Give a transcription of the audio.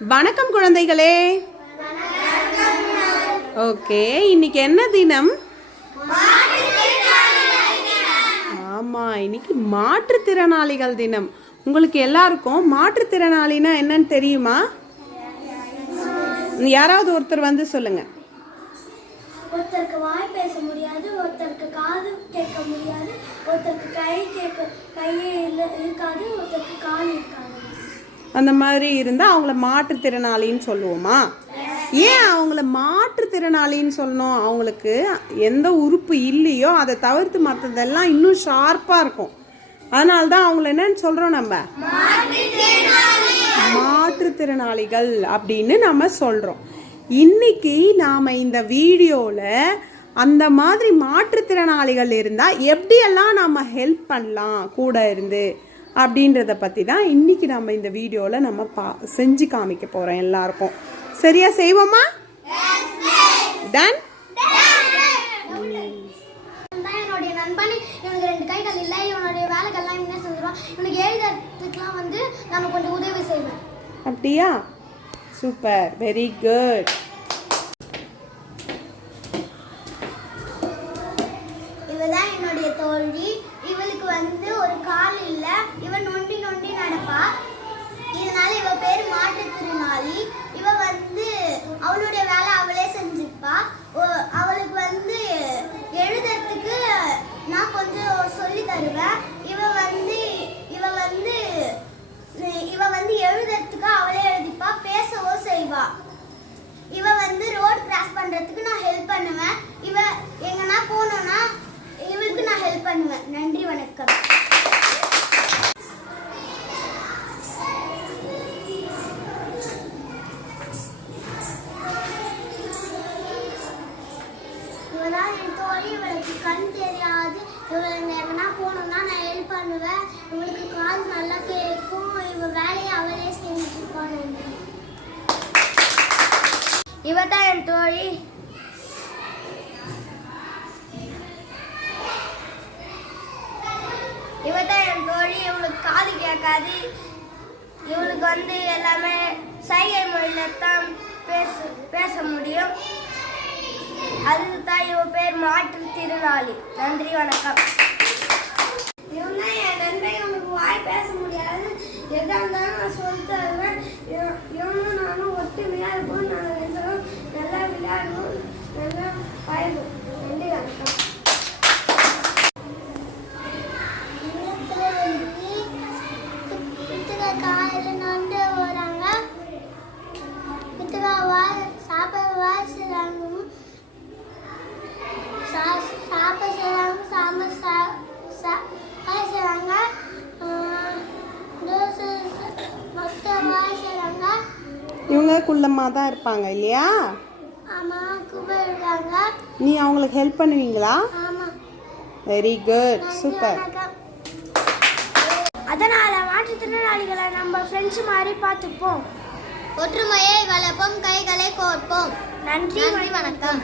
வணக்கம் குழந்தைகளே. ஓகே, இன்னைக்கு என்ன தினம்? ஆமா, இன்னைக்கு மாற்றுத்திறனாளிகள் தினம். உங்களுக்கு எல்லாருக்கும் மாற்றுத்திறனாளினா என்னன்னு தெரியுமா? யாராவது ஒருத்தர் வந்து சொல்லுங்க. ஒருத்தருக்கு வாய் பேச முடியாது, ஒருத்தருக்கு காது கேட்க முடியாது, ஒருத்தருக்கு கையே இருக்காது, ஒருத்தருக்கு கால் இருக்காது. அந்த மாதிரி இருந்தால் அவங்கள மாற்றுத்திறனாளின்னு சொல்லுவோமா? ஏன் அவங்கள மாற்றுத்திறனாளின்னு சொல்லணும்? அவங்களுக்கு எந்த உறுப்பு இல்லையோ அதை தவிர்த்து மற்றதெல்லாம் இன்னும் ஷார்ப்பாக இருக்கும். அதனால தான் அவங்கள என்னன்னு சொல்கிறோம், நம்ம மாற்றுத்திறனாளிகள் அப்படின்னு நம்ம சொல்கிறோம். இன்னைக்கு நாம் இந்த வீடியோவில் அந்த மாதிரி மாற்றுத்திறனாளிகள் இருந்தால் எப்படியெல்லாம் நம்ம ஹெல்ப் பண்ணலாம் கூட இருந்து அப்படின்றத பற்றி தான் இன்றைக்கி நம்ம இந்த வீடியோவில் நம்ம செஞ்சு காமிக்க போகிறோம் எல்லாருக்கும். சரியா செய்வோமா? டன். என்னுடைய நண்பன் இவனுக்கு 2 கைகள் இல்லை, இவனுடைய வேலைகள்லாம் என்ன செஞ்சிருவான், இவனுக்கு எழுதுறதுக்குலாம் வந்து நம்ம கொஞ்சம் உதவி செய்வேன். அப்படியா? Super, very good. இவதான் என்னுடைய தோழி. இவளுக்கு வந்து ஒரு கால் இல்லை, இவன் நொண்டி நொண்டி நடப்பா. இதனால இவ பேர் மாற்றுத்திறனாளி. இவ வந்து அவளுடைய வேலை அவளே செஞ்சுப்பா. அவளுக்கு வந்து எழுதுறதுக்கு நான் கொஞ்சம் சொல்லி தருவேன். இவ வந்து எழுதுறதுக்கு அவளே எழுதிப்பா, பேசவோ செய்வா. இவ வந்து ரோட் கிராஸ் பண்றதுக்கு நான் ஹெல்ப் பண்ணுவேன். இவ எங்கன்னா போனோம்னா இவளுக்கு நான் ஹெல்ப் பண்ணுவேன். நன்றி, வணக்கம். இவதான் என் தோழி. இவளுக்கு கண் தெரியாது. இவளுக்கு எங்கன்னா போனோம்னா நான் ஹெல்ப் பண்ணுவேன். இவளுக்கு காது நல்லா கேட்கும். இவ வேலையை அவளே செஞ்சுப்பான். நன்றி. இவதான் என் தோழி. இவளுக்கு காது கேட்காது. இவளுக்கு வந்து எல்லாமே சைகை மொழியில தான் பேச முடியும். அதுதான் இவ பேர் மாற்றுத்திறனாளி. நன்றி, வணக்கம். இவன் என் நண்பன். இவனுக்கு வாய் பேச முடியாது. எதா இருந்தாலும் நான் சொல்லி தருவேன். இவனும் நானும் ஒற்றுமையா இருக்கும். நாங்கள் 2 பேரும் நல்லா விளையாடுவோம், நல்லா பழகும். நன்றி, வணக்கம். காலையில் நொண்டு போகிறாங்க, சாப்பிட வாசிக்கிறாங்க, சாப்பிட செய்கிறாங்க, சாம்பார் செய்கிறாங்க, தோசை மொத்தம் வாசிக்கிறாங்க. இவங்க குள்ளமாக தான் இருப்பாங்க இல்லையா? ஆமாம், குப்பை இருக்காங்க. நீ அவங்களுக்கு ஹெல்ப் பண்ணுவீங்களா? ஆமாம். Very good, super. அதனால மாற்றுத்திறனாளிகளை நம்ம ஃப்ரெண்ட்ஸ் மாதிரி பார்த்துப்போம். ஒற்றுமையை வளர்ப்போம், கைகளை கோர்ப்போம். நன்றி, வணக்கம்.